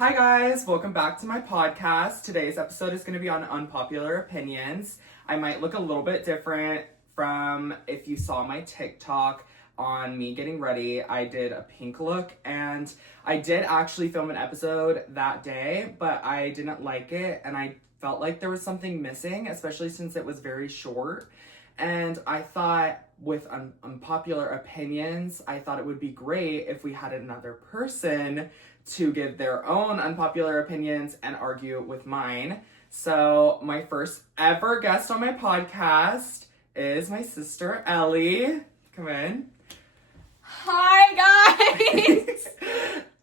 Hi guys, welcome back to my podcast. Today's episode is going to be on unpopular opinions. I might look a little bit different from if you saw my TikTok on me getting ready. I did a pink look and I did actually film an episode that day, but I didn't like it and I felt like there was something missing, especially since it was very short. And I thought with unpopular opinions, I thought it would be great if we had another person to give their own unpopular opinions and argue with mine. So my first ever guest on my podcast is my sister, Ellie. Come in. Hi, guys!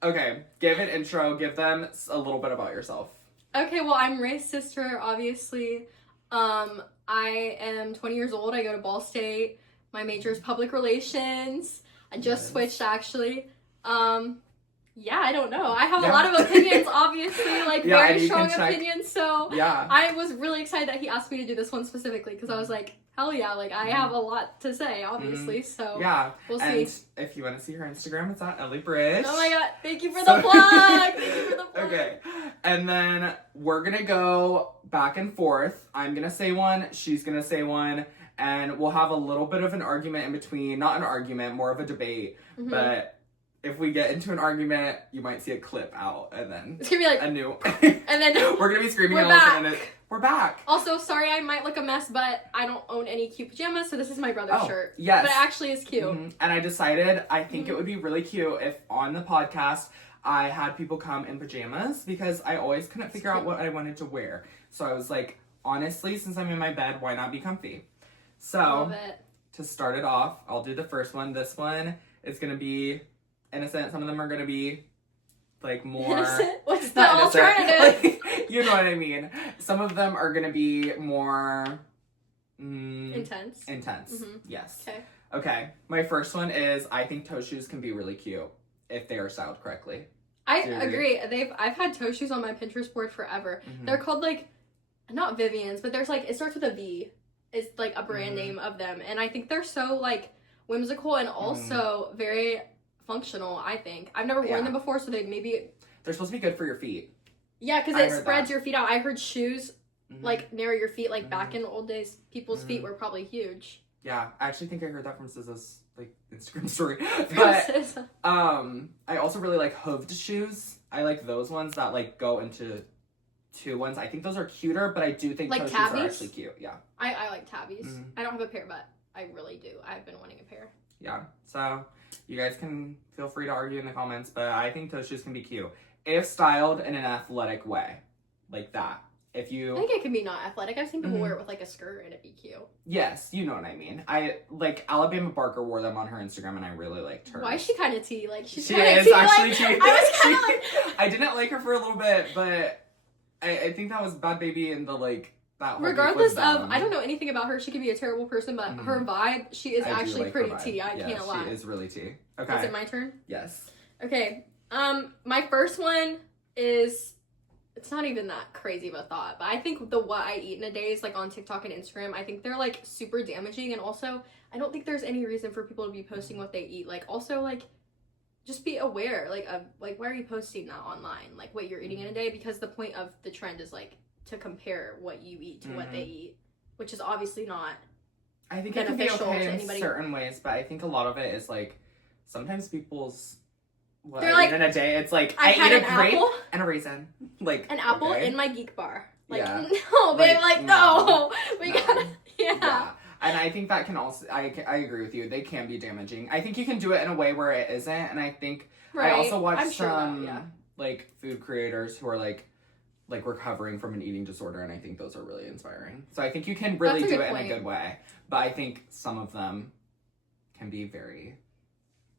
Okay, give an intro. Give them a little bit about yourself. Okay, well, I'm Ray's sister, obviously. I am 20 years old. I go to Ball State. My major is public relations. I just switched, actually. Yeah, I don't know. I have a lot of opinions, obviously, like very strong opinions. So I was really excited that he asked me to do this one specifically because I was like, hell yeah, like I have a lot to say, obviously. So we'll see. And if you want to see her Instagram, it's at Ellie Bridge. Oh my god, thank you for the plug. Thank you for the plug. Okay, and then we're gonna go back and forth. I'm gonna say one, she's gonna say one, and we'll have a little bit of an argument in between. Not an argument, more of a debate, but if we get into an argument, you might see a clip out, and then it's gonna be like a new, and then we're gonna be screaming we're all back. the time. We're back. Also, sorry, I might look a mess, but I don't own any cute pajamas, so this is my brother's shirt. Yes, but it actually is cute. And I decided I think it would be really cute if on the podcast I had people come in pajamas because I always couldn't figure out what I wanted to wear. So I was like, honestly, since I'm in my bed, why not be comfy? So to start it off, I'll do the first one. This one is gonna be innocent. Some of them are gonna be like more innocent? What's the alternative? Like, you know what I mean. Some of them are gonna be more intense. Yes. Okay. My first one is I think toe shoes can be really cute if they are styled correctly. I agree. I've had toe shoes on my Pinterest board forever. They're called like not Vivian's, but there's like it starts with a V. It's like a brand name of them, and I think they're so like whimsical and also very functional. I think I've never worn them before, so they're supposed to be good for your feet. Yeah, because it spreads your feet out. I heard shoes like narrow your feet. Like back in the old days, people's feet were probably huge. Yeah, I actually think I heard that from SZA's like Instagram story. But I also really like hooved shoes. I like those ones that like go into two ones. I think those are cuter, but I do think like toe tabbies? shoes are actually cute. Yeah. I like tabbies. I don't have a pair, but I really do. I've been wanting a pair. Yeah. So you guys can feel free to argue in the comments, but I think toe shoes can be cute if styled in an athletic way, like that. I think it can be not athletic. I've seen people wear it with like a skirt and it'd be cute. Yes, you know what I mean. I like Alabama Barker wore them on her Instagram and I really liked her. Why is she kind of tea? Like she is tea, actually like, tea. I was kind of like I didn't like her for a little bit, but I think that was Bad Baby and the like that whole regardless of I don't know anything about her. She could be a terrible person, but her vibe, she is actually like pretty tea. I can't lie. She is really tea. Okay. Is it my turn? Yes. Okay. My first one is it's not even that crazy of a thought, but I think the what I eat in a day is like on TikTok and Instagram. I think they're like super damaging, and also I don't think there's any reason for people to be posting what they eat. Like also like just be aware like of like why are you posting that online, like what you're eating in a day, because the point of the trend is like to compare what you eat to what they eat, which is obviously not I think it can be okay in certain ways, but I think a lot of it is like sometimes people's what I eat in a day, it's like I eat a grape and a raisin. Like an apple in my Geek Bar. Like no, babe, like no. We gotta And I think that can also I agree with you. They can be damaging. I think you can do it in a way where it isn't, and I think I also watched some like food creators who are like recovering from an eating disorder, and I think those are really inspiring. So I think you can really do it in a good way. But I think some of them can be very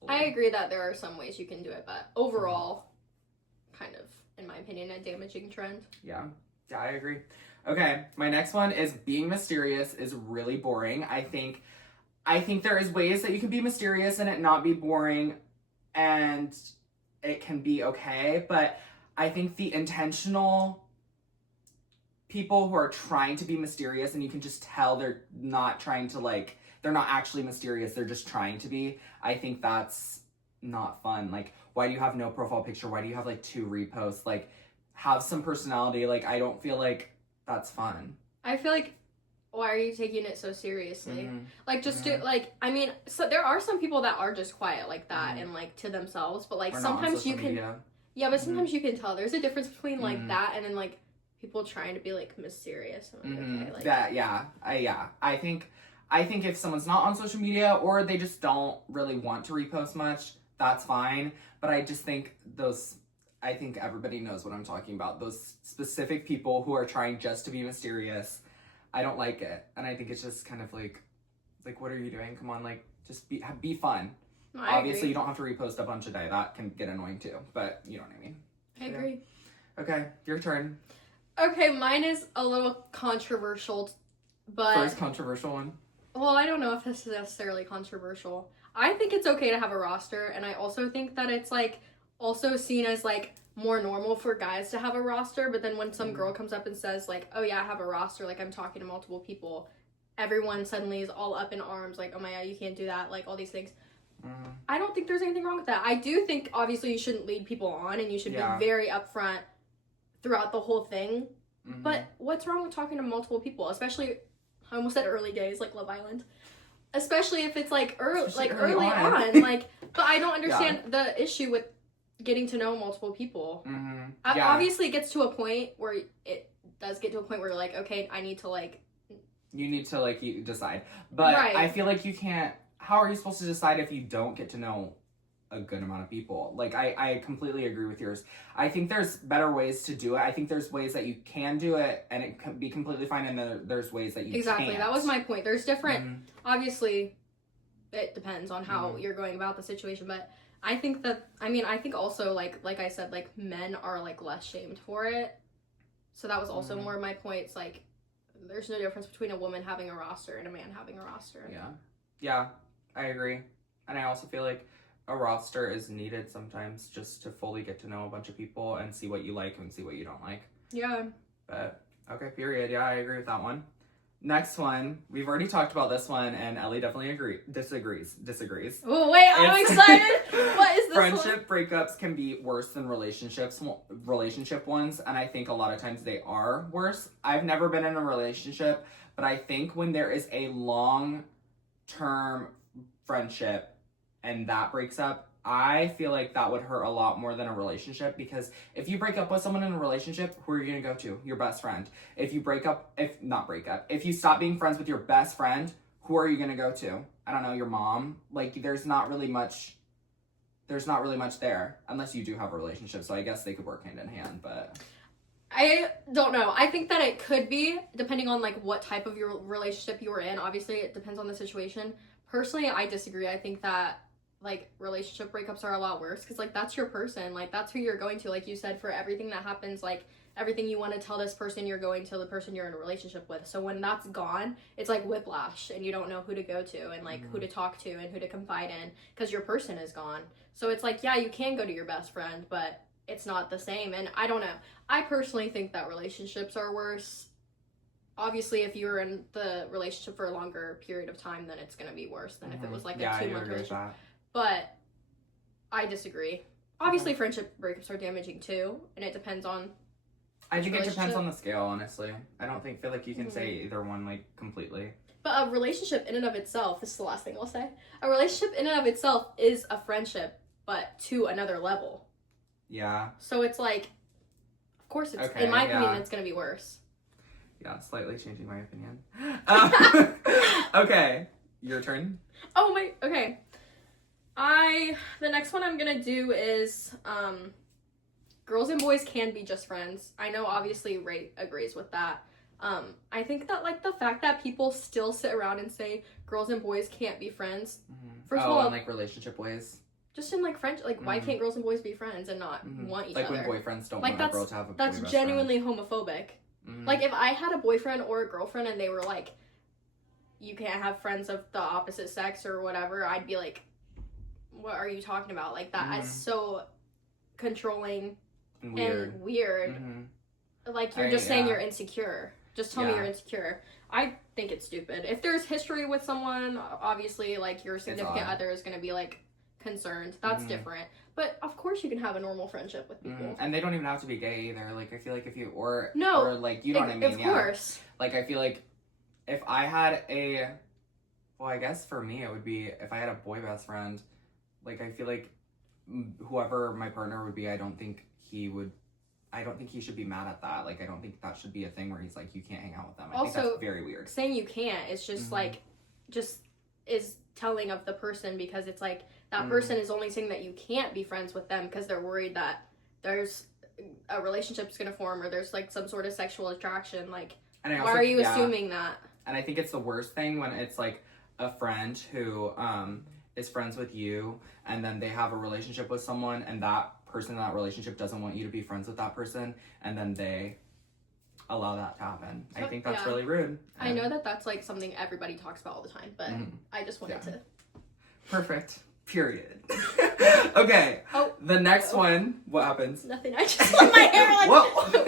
I agree that there are some ways you can do it, but overall, kind of, in my opinion, a damaging trend. Yeah, I agree. Okay, my next one is being mysterious is really boring. I think there is ways that you can be mysterious and it not be boring, and it can be okay, but I think the intentional people who are trying to be mysterious and you can just tell they're not trying to they're not actually mysterious, they're just trying to be, I think that's not fun. Like, Why do you have no profile picture? Why do you have like 2 reposts? Like, have some personality. Like, I don't feel like that's fun. I feel like, why are you taking it so seriously? Mm-hmm. Like, just do, like, I mean, so there are some people that are just quiet like that and like to themselves, but like Or sometimes you can, media. yeah, but sometimes you can tell there's a difference between like Mm-hmm. that and then like people trying to be like mysterious. I'm like, Mm-hmm. okay, like, That, yeah. I think if someone's not on social media or they just don't really want to repost much, that's fine. But I just think I think everybody knows what I'm talking about. Those specific people who are trying just to be mysterious, I don't like it. And I think it's just kind of like, what are you doing? Come on, like, just be fun. no, Obviously, agree. you don't have to repost a bunch a day. That can get annoying too. But you know what I mean. I agree. Okay, your turn. Okay, mine is a little controversial, but First controversial one. well, I don't know if this is necessarily controversial. I think it's okay to have a roster, and I also think that it's like also seen as like more normal for guys to have a roster, but then when some girl comes up and says like, oh yeah, I have a roster, like I'm talking to multiple people, everyone suddenly is all up in arms, like, oh my god, you can't do that, like all these things. I don't think there's anything wrong with that. I do think obviously you shouldn't lead people on and you should be very upfront throughout the whole thing. But what's wrong with talking to multiple people, especially, I almost said early days, like Love Island. Especially if it's like early on. Like, but I don't understand the issue with getting to know multiple people. Obviously it gets to a point where it does get to a point where you're like, okay, I need to like, you need to like you decide. But I feel like you can't, how are you supposed to decide if you don't get to know a good amount of people? Like, I completely agree with yours. I think there's better ways to do it. I think there's ways that you can do it and it can be completely fine, and then there's ways that you can't. That was my point. There's different, obviously it depends on how you're going about the situation, but I think that, I mean, I think also like I said, like men are like less shamed for it. So that was also more of my points. Like, there's no difference between a woman having a roster and a man having a roster. Yeah, I agree. And I also feel like a roster is needed sometimes just to fully get to know a bunch of people and see what you like and see what you don't like. Yeah. But, okay, period. Yeah, I agree with that one. Next one, we've already talked about this one, and Ellie definitely disagrees. Oh, wait, I'm excited. What is this Friendship breakups can be worse than relationship ones, and I think a lot of times they are worse. I've never been in a relationship, but I think when there is a long-term friendship and that breaks up, I feel like that would hurt a lot more than a relationship, because if you break up with someone in a relationship, who are you going to go to? Your best friend. If you if you stop being friends with your best friend, who are you going to go to? I don't know, your mom? Like, there's not really much there, unless you do have a relationship, so I guess they could work hand in hand, but I don't know. I think that it could be, depending on like what type of your relationship you were in. Obviously, it depends on the situation. Personally, I disagree. I think that like relationship breakups are a lot worse, because like that's your person, like that's who you're going to, like you said, for everything that happens, like everything you want to tell this person, you're going to the person you're in a relationship with. So when that's gone, it's like whiplash, and you don't know who to go to and like who to talk to and who to confide in, because your person is gone. So it's like, yeah, you can go to your best friend, but it's not the same. And I don't know, I personally think that relationships are worse. Obviously, if you're in the relationship for a longer period of time, then it's going to be worse than if it was like a 2-month relationship. But I disagree. Obviously, friendship breakups are damaging too, and it depends on. I think it depends on the scale, honestly. I don't feel like you can say either one like completely. But a relationship in and of itself, this is the last thing I'll say. A relationship in and of itself is a friendship, but to another level. Yeah. So it's like, of course, it's in my opinion, it's gonna be worse. Yeah, slightly changing my opinion. Okay, your turn. Oh wait, okay. The next one I'm gonna do is, girls and boys can be just friends. I know obviously Ray agrees with that. I think that like the fact that people still sit around and say girls and boys can't be friends. First of all, in like relationship ways. Just in like friendship, like why can't girls and boys be friends and not want each other? Like when boyfriends don't like want a girl to have a boy that's best genuinely homophobic. Like if I had a boyfriend or a girlfriend and they were like, you can't have friends of the opposite sex or whatever, I'd be like, what are you talking about? Like that is so controlling and weird. Like you're just saying you're insecure. Just tell me you're insecure. I think it's stupid. If there's history with someone, obviously like your significant other is gonna be like, concerned. That's different. But of course you can have a normal friendship with people. And they don't even have to be gay either. Like, I feel like if you, or like, you know what I mean? Of course. Like, I feel like if I had well, I guess for me it would be if I had a boy best friend, like, I feel like whoever my partner would be, I don't think he should be mad at that. Like, I don't think that should be a thing where he's like, you can't hang out with them. I think that's very weird. Saying you can't is just like, just is telling of the person, because it's like that person is only saying that you can't be friends with them because they're worried that there's a relationship's gonna form or there's like some sort of sexual attraction. Like, why are you assuming that? And I think it's the worst thing when it's like a friend who is friends with you and then they have a relationship with someone and that person in that relationship doesn't want you to be friends with that person and then they allow that to happen. I think that's really rude. I know that that's like something everybody talks about all the time, but I just wanted to. Perfect. Period. Okay. Oh. The next one. What happens? Nothing. I just let my hair like. Whoa.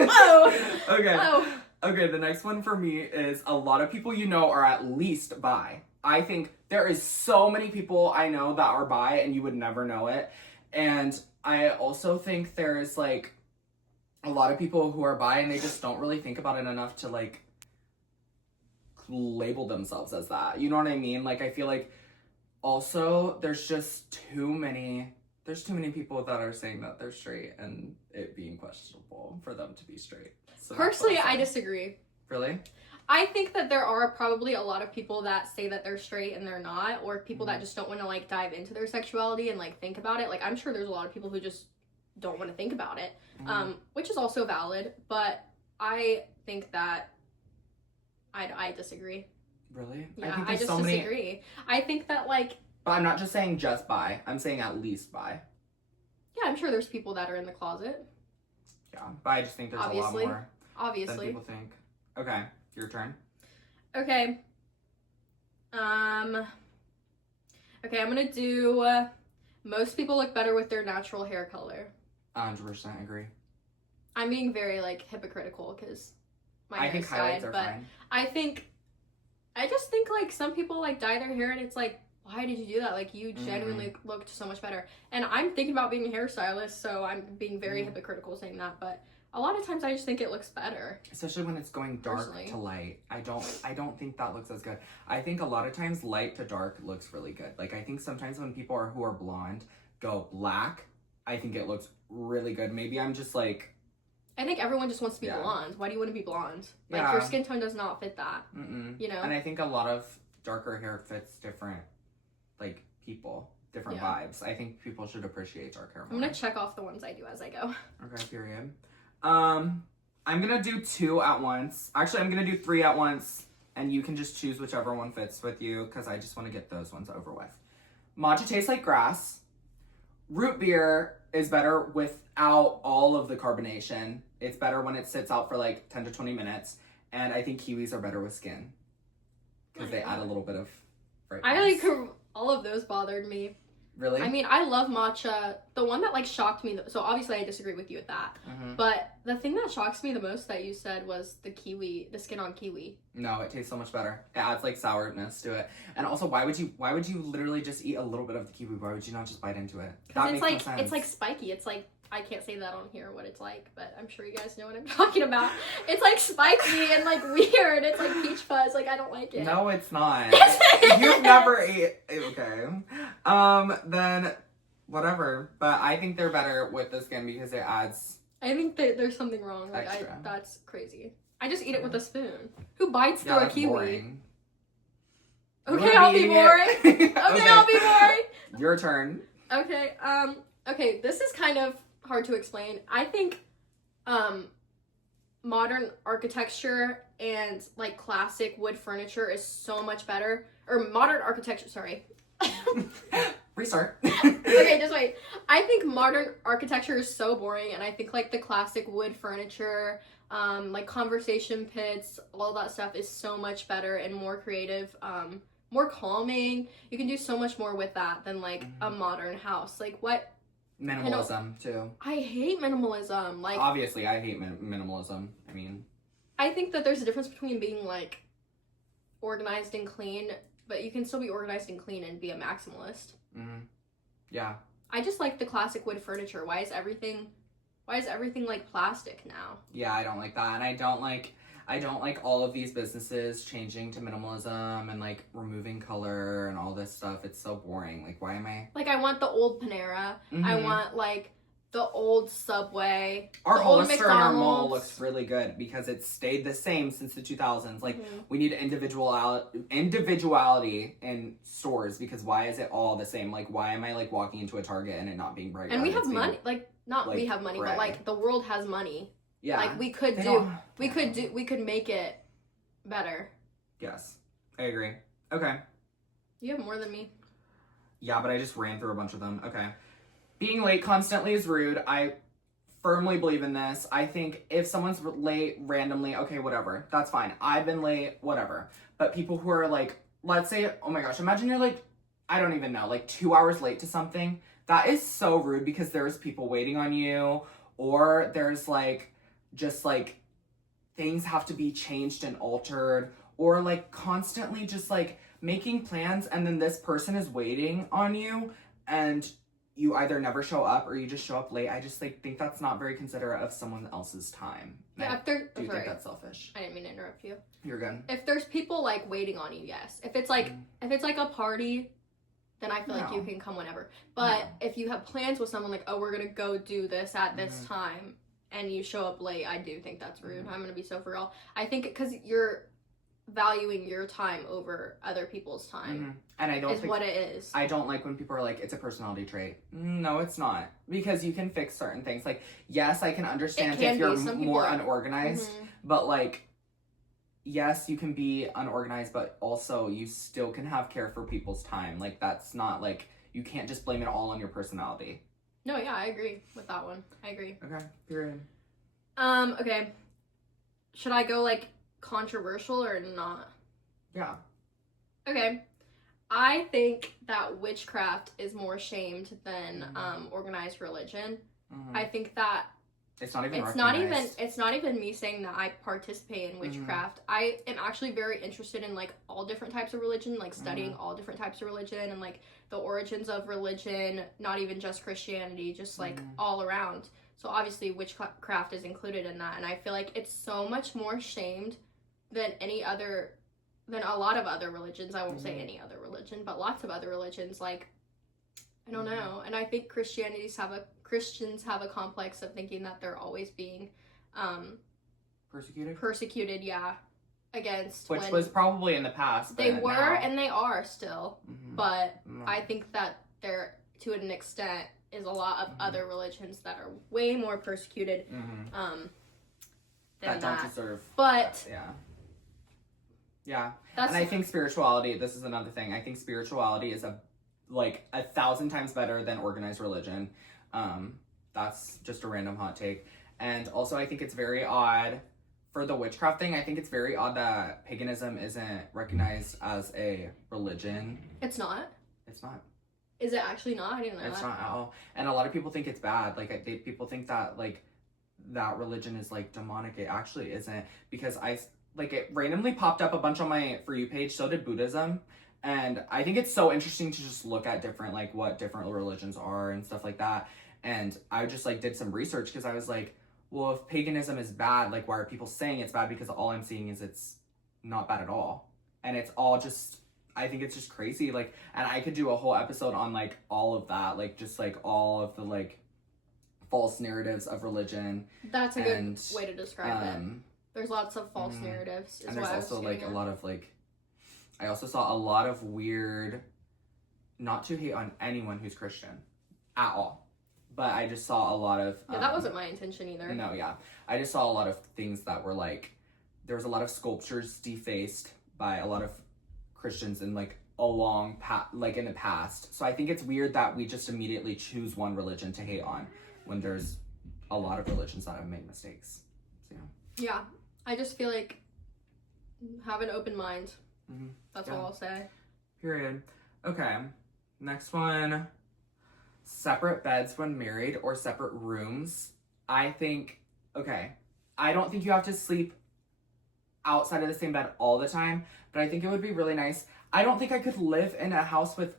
Whoa. Okay. Whoa. Okay. The next one for me is a lot of people you know are at least bi. I think there is so many people I know that are bi and you would never know it. And I also think there's like a lot of people who are bi and they just don't really think about it enough to like label themselves as that. You know what I mean? Like, I feel like also there's too many people that are saying that they're straight and it being questionable for them to be straight. So personally, I disagree. Really? I think that there are probably a lot of people that say that they're straight and they're not, or people that just don't want to like dive into their sexuality and like think about it. Like, I'm sure there's a lot of people who just don't want to think about it, which is also valid, but I think that I disagree. Really? Yeah, I just disagree. I think that like... But I'm not just saying just bi. I'm saying at least bi. Yeah, I'm sure there's people that are in the closet. Yeah, but I just think there's a lot more than people think. Okay, your turn. Okay. Okay, I'm gonna do... most people look better with their natural hair color. 100% agree. I'm being very, like, hypocritical because my hair is dyed, highlights are fine. I just think, like, some people, like, dye their hair and it's like, why did you do that? Like, you genuinely looked so much better. And I'm thinking about being a hairstylist, so I'm being very hypocritical saying that, but a lot of times I just think it looks better. Especially when it's going dark to light. I don't think that looks as good. I think a lot of times light to dark looks really good. Like, I think sometimes when people who are blonde go black, I think it looks really good. Maybe I'm just like... I think everyone just wants to be blonde. Why do you want to be blonde? Like, your skin tone does not fit that. You know? And I think a lot of darker hair fits different, like, people. Different vibes. I think people should appreciate dark hair more. I'm gonna check off the ones I do as I go. Okay, period. I'm gonna do 2 at once. Actually, I'm gonna do 3 at once, and you can just choose whichever one fits with you, because I just want to get those ones over with. Matcha tastes like grass. Root beer is better without all of the carbonation. It's better when it sits out for like 10 to 20 minutes. And I think kiwis are better with skin, because they add a little bit of brightness. All of those bothered me. Really? I mean, I love matcha. The one that, like, shocked me, so obviously I disagree with you with that. But the thing that shocks me the most that you said was the skin on kiwi. No, it tastes so much better. It adds, like, sourness to it. And also, why would you literally just eat a little bit of the kiwi? Why would you not just bite into it? Because it's like spiky. It's like, I can't say that on here what it's like, but I'm sure you guys know what I'm talking about. It's like spiky and like weird. It's like peach fuzz. Like, I don't like it. No, it's not. You've never ate. Okay. Then whatever. But I think they're better with the skin because it adds. I think that there's something wrong. Like, that's crazy. I just eat it with a spoon. Who bites through a kiwi? Boring. Okay, I'll be boring. Okay, I'll be boring. Your turn. Okay. Okay. This is kind of hard to explain. I think modern architecture and like classic wood furniture is so much better. Or modern architecture, sorry. Restart. Okay, just wait. I think modern architecture is so boring, and I think like the classic wood furniture, like conversation pits, all that stuff is so much better and more creative, more calming. You can do so much more with that than like a modern house. Like what? Minimalism too. I hate minimalism. Like, obviously, I hate minimalism. I mean, I think that there's a difference between being like organized and clean, but you can still be organized and clean and be a maximalist. Yeah. I just like the classic wood furniture. Why is everything like plastic now? Yeah, I don't like that. And I don't like all of these businesses changing to minimalism and like removing color and all this stuff. It's so boring. Like, why am I? Like, I want the old Panera. I want like the old Subway. Our the old Hollister in our mall McDonald's. looks really good because it's stayed the same since the 2000s. Like, we need individuality in stores because why is it all the same? Like, why am I like walking into a Target and it not being bright? And we have money. Like, not we have money, gray. but like the world has money. Yeah. Like, we could make it better. Yes, I agree. Okay. You have more than me. Yeah, but I just ran through a bunch of them. Okay. Being late constantly is rude. I firmly believe in this. I think if someone's late randomly, okay, whatever. That's fine. I've been late, whatever. But people who are like, let's say, oh my gosh, imagine you're like, I don't even know, like 2 hours late to something. That is so rude because there's people waiting on you, or there's like, just like, things have to be changed and altered, or like constantly just like making plans and then this person is waiting on you and you either never show up or you just show up late. I just like think that's not very considerate of someone else's time. Yeah, I do think that's selfish. I didn't mean to interrupt you. You're good. If there's people like waiting on you, yes. If it's like a party, then I feel like you can come whenever. But if you have plans with someone like, oh, we're gonna go do this at this time, and you show up late, I do think that's rude. I'm gonna be so for real. I think because you're valuing your time over other people's time. And I don't think what it is. I don't like when people are like, it's a personality trait. No, it's not. Because you can fix certain things. Like, yes, I can understand if you're more unorganized, but like, yes, you can be unorganized, but also you still can have care for people's time. Like, that's not like, you can't just blame it all on your personality. No, yeah, I agree with that one. I agree. Okay, period. Okay. Should I go like controversial or not? Yeah. Okay. I think that witchcraft is more shamed than organized religion. I think that it's not even it's not even me saying that I participate in witchcraft. I am actually very interested in like all different types of religion, like studying all different types of religion and like the origins of religion, not even just Christianity, just like all around. So obviously witchcraft is included in that, and I feel like it's so much more shamed than a lot of other religions. I won't say any other religion, but lots of other religions. Like, I don't know. And I think Christians have a complex of thinking that they're always being persecuted, yeah, against, which was probably in the past. They were now. And they are still, but I think that there, to an extent, is a lot of other religions that are way more persecuted than that don't deserve. But yeah. And I think spirituality, this is another thing, I think spirituality is 1,000 times better than organized religion. That's just a random hot take. And also I think it's very odd for the witchcraft thing. I think it's very odd that paganism isn't recognized as a religion. It's not? It's not. Is it actually not? I didn't know It's not at all. And a lot of people think it's bad. Like, people think that, like, that religion is, like, demonic. It actually isn't. Because it randomly popped up a bunch on my For You page. So did Buddhism. And I think it's so interesting to just look at different, like, what different religions are and stuff like that. And I just, like, did some research because I was like, well, if paganism is bad, like, why are people saying it's bad? Because all I'm seeing is it's not bad at all. And it's all just, I think it's just crazy. Like, and I could do a whole episode on, like, all of that. Like, just, like, all of the, like, false narratives of religion. That's a good way to describe it. There's lots of false narratives. And there's also, like, a lot of, like, I also saw a lot of weird, not to hate on anyone who's Christian at all, but I just saw a lot of... Yeah, that wasn't my intention either. No, yeah. I just saw a lot of things that were like, there was a lot of sculptures defaced by a lot of Christians in like in the past. So I think it's weird that we just immediately choose one religion to hate on when there's a lot of religions that have made mistakes. So, yeah. I just feel like have an open mind. That's all I'll say. Period. Okay. Next one. Separate beds when married or separate rooms. I think, okay, I don't think you have to sleep outside of the same bed all the time, but I think it would be really nice. I don't think I could live in a house with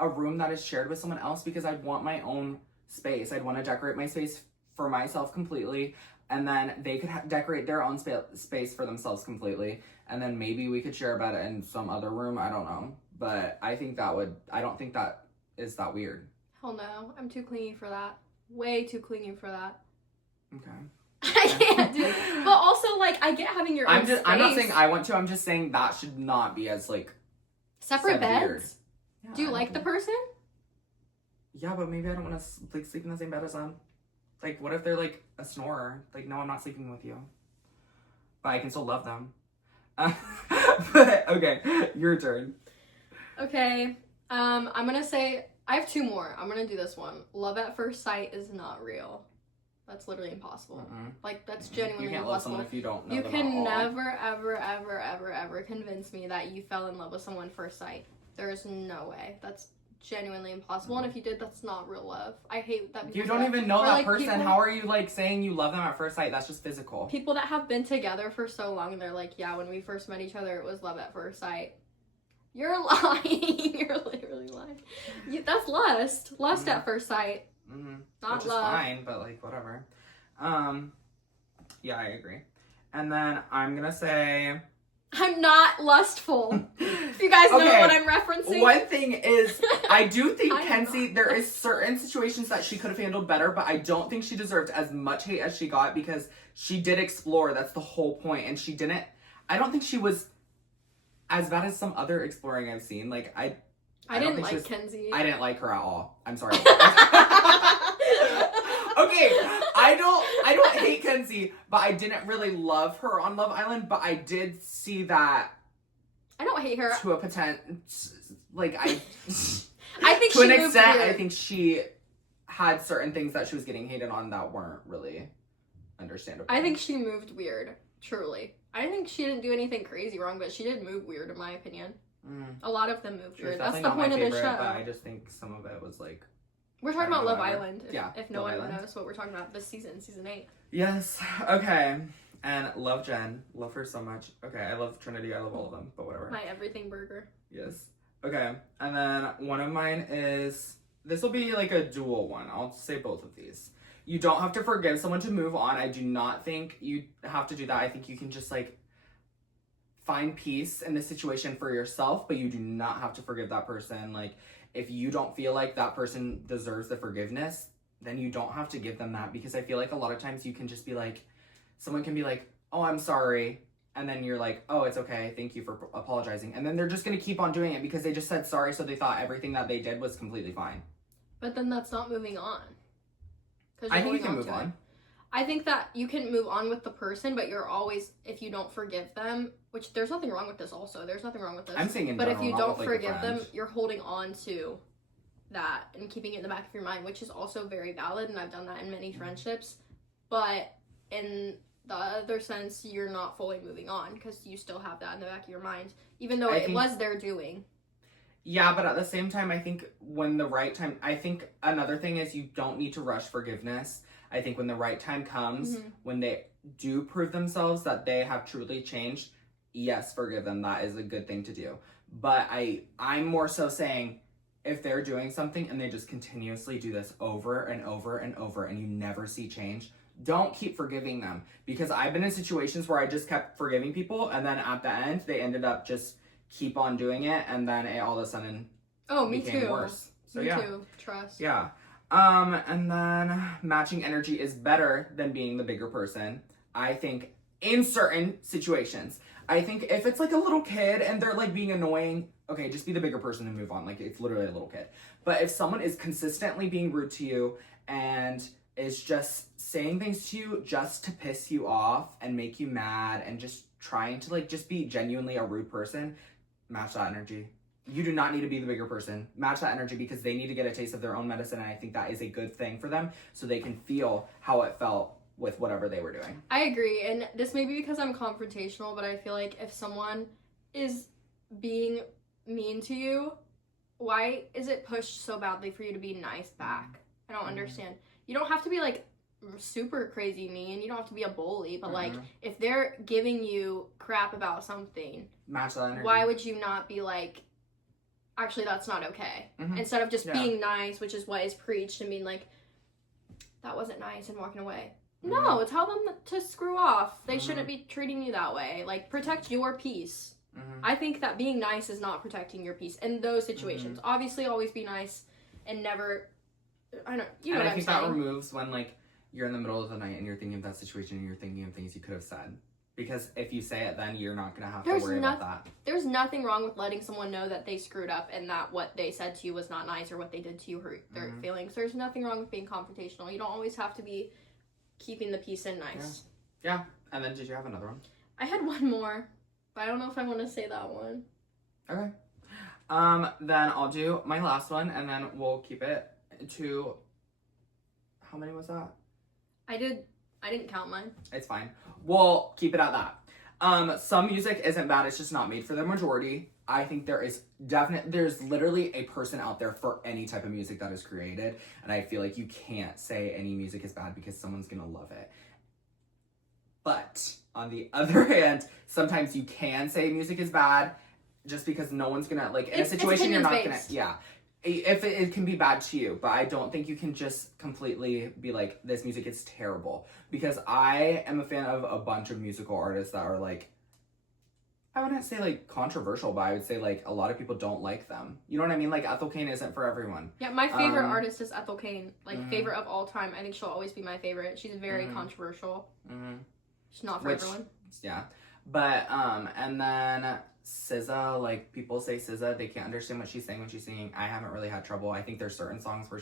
a room that is shared with someone else because I'd want my own space. I'd want to decorate my space for myself completely, and then they could decorate their own space for themselves completely, and then maybe we could share a bed in some other room. I don't know, but I don't think that is that weird. Hell no, I'm too clingy for that. Way too clingy for that. Okay. I can't do it. But also, like, I get having your own space. I'm not saying I want to. I'm just saying that should not be as, like, separate beds? Yeah, do you like the person? Yeah, but maybe I don't want to, like, sleep in the same bed as them. Like, what if they're, like, a snorer? Like, no, I'm not sleeping with you. But I can still love them. But, okay, your turn. Okay, I'm gonna say, I have two more. I'm gonna do this one. Love at first sight is not real. That's literally impossible. Like, that's genuinely impossible. You can't love someone if you don't know them. You can never, ever ever convince me that you fell in love with someone first sight. There is no way. That's genuinely impossible. And if you did, that's not real love. I hate that. You don't even know that person. How are you, like, saying you love them at first sight? That's just physical. People that have been together for so long, and they're like, yeah, when we first met each other, it was love at first sight. You're lying. You're literally lying. That's lust. Lust at first sight. Not Which is love. fine, but, like, whatever. Yeah, I agree. And then I'm gonna say, I'm not lustful. If you guys know what I'm referencing. One thing is, I do think Kenzie, there is certain situations that she could have handled better, but I don't think she deserved as much hate as she got because she did explore. That's the whole point. And she didn't, I don't think she was as bad as some other exploring I've seen. Like, I didn't like Kenzie. I didn't like her at all. I'm sorry. Okay, I don't hate Kenzie, but I didn't really love her on Love Island, but I did see that. I don't hate her. To a like, I think to an extent, weird. I think she had certain things that she was getting hated on that weren't really understandable. I think she moved weird, truly. I think she didn't do anything crazy wrong, but she did move weird, in my opinion. A lot of them moved weird. That's the point of the show. But I just think some of it was like... We're talking about Love Island. If no Love one Island. knows what we're talking about this season, season 8. Yes. Okay. And love Jen. Love her so much. Okay, I love Trinity. I love all of them, but whatever. My everything burger. Yes. Okay. And then one of mine is... This will be like a dual one. I'll say both of these. You don't have to forgive someone to move on. I do not think you have to do that. I think you can just, like, find peace in the situation for yourself, but you do not have to forgive that person. Like, if you don't feel like that person deserves the forgiveness, then you don't have to give them that, because I feel like a lot of times you can just be like, someone can be like, oh, I'm sorry. And then you're like, oh, it's okay. Thank you for apologizing. And then they're just going to keep on doing it because they just said sorry. So they thought everything that they did was completely fine. But then that's not moving on. I think you can move on. I think that you can move on with the person, but you're always, if you don't forgive them, which there's nothing wrong with this also. There's nothing wrong with this. I'm saying in But general, if you not don't with, like, forgive them, you're holding on to that and keeping it in the back of your mind, which is also very valid, and I've done that in many friendships. But in the other sense, you're not fully moving on because you still have that in the back of your mind, even though it was their doing. Yeah, but at the same time, I think when the right time... I think another thing is you don't need to rush forgiveness. I think when the right time comes, when they do prove themselves that they have truly changed, yes, forgive them. That is a good thing to do. But I'm more so saying, if they're doing something and they just continuously do this over and over and over and you never see change, don't keep forgiving them. Because I've been in situations where I just kept forgiving people, and then at the end, they ended up just keep on doing it, and then it all of a sudden became worse. So, me too. Trust. Yeah. And then matching energy is better than being the bigger person. I think in certain situations. I think if it's like a little kid and they're like being annoying, okay, just be the bigger person and move on. Like, it's literally a little kid. But if someone is consistently being rude to you and is just saying things to you just to piss you off and make you mad and just trying to, like, just be genuinely a rude person, match that energy. You do not need to be the bigger person. Match that energy, because they need to get a taste of their own medicine, and I think that is a good thing for them so they can feel how it felt with whatever they were doing. I agree, and this may be because I'm confrontational, but I feel like if someone is being mean to you, why is it pushed so badly for you to be nice back? I don't understand. You don't have to be, like, super crazy mean. You don't have to be a bully, but like, if they're giving you crap about something, match that energy. Why would you not be like, actually that's not okay. Mm-hmm. Instead of just being nice, which is what is preached, and being like, that wasn't nice, and walking away. Mm-hmm. No, tell them to screw off. They shouldn't be treating you that way. Like, protect your peace. Mm-hmm. I think that being nice is not protecting your peace in those situations. Obviously, always be nice and never. I know what I'm saying. I think that removes when like you're in the middle of the night and you're thinking of that situation and you're thinking of things you could have said. Because if you say it, then you're not gonna have to worry about that. There's nothing wrong with letting someone know that they screwed up and that what they said to you was not nice or what they did to you hurt their feelings. There's nothing wrong with being confrontational. You don't always have to be keeping the peace and nice. Yeah. And then did you have another one? I had one more, but I don't know if I want to say that one. Okay. Then I'll do my last one, and then we'll keep it to. How many was that? I didn't count mine. It's fine. We'll keep it at that. Some music isn't bad. It's just not made for the majority. I think there's literally a person out there for any type of music that is created, and I feel like you can't say any music is bad because someone's gonna love it. But on the other hand, sometimes you can say music is bad just because no one's gonna, like, in a situation you're not gonna, if it can be bad to you, but I don't think you can just completely be like, this music is terrible. Because I am a fan of a bunch of musical artists that are like, I wouldn't say like controversial, but I would say like a lot of people don't like them. You know what I mean? Like Ethel Cain isn't for everyone. Yeah, my favorite artist is Ethel Cain. Like favorite of all time. I think she'll always be my favorite. She's very controversial. She's not for everyone. Yeah. But and then SZA, like people say SZA, they can't understand what she's saying when she's singing. I haven't really had trouble. I think there's certain songs where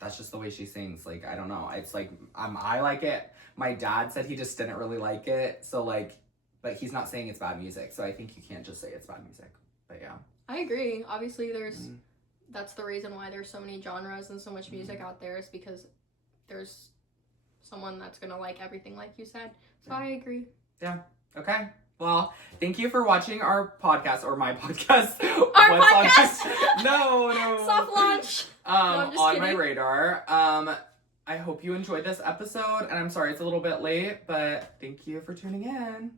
that's just the way she sings. Like, I don't know. It's like, I like it. My dad said he just didn't really like it. So like, but he's not saying it's bad music. So I think you can't just say it's bad music. But yeah. I agree. Obviously that's the reason why there's so many genres and so much music out there, is because there's someone that's gonna like everything, like you said. So I agree. Yeah. Okay. Well, thank you for watching our podcast, or my podcast. Our podcast? No. Soft launch. On kidding. My radar. I hope you enjoyed this episode, and I'm sorry it's a little bit late, but thank you for tuning in.